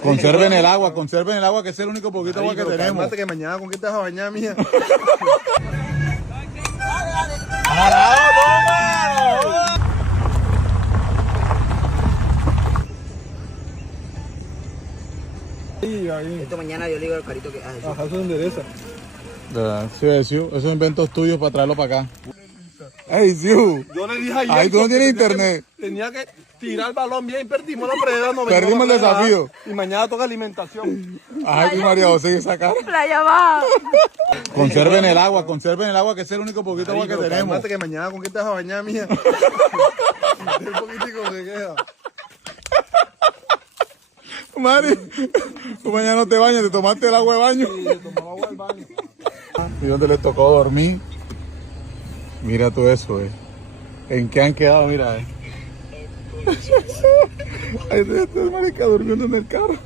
Conserven el agua, que es el único poquito agua que tenemos. Cálmate, que mañana con qué te vas a bañar, mía. Esto mañana yo le digo al carito que... Ajá, eso endereza. Sí, Siu, esos inventos tuyos para traerlo para acá. Ey, Siu. Yo le dije ayer. Ahí tú no tienes internet. Tenía que tirar el balón bien, perdimos la prueba. No Perdimos el desafío. Y mañana toca alimentación. Ay, María José, esa cara. Playa baja. Conserven el agua, que es el único poquito agua que tenemos. Cálmate, que mañana con qué te vas a bañar, mía. Un poquitico que queda. Mari, tú mañana no te bañas, te tomaste el agua de baño. Sí, yo tomaba agua del baño. ¿Y dónde les tocó dormir? Mira todo eso, ¿En qué han quedado? Mira, Ahí está el marica durmiendo en el carro.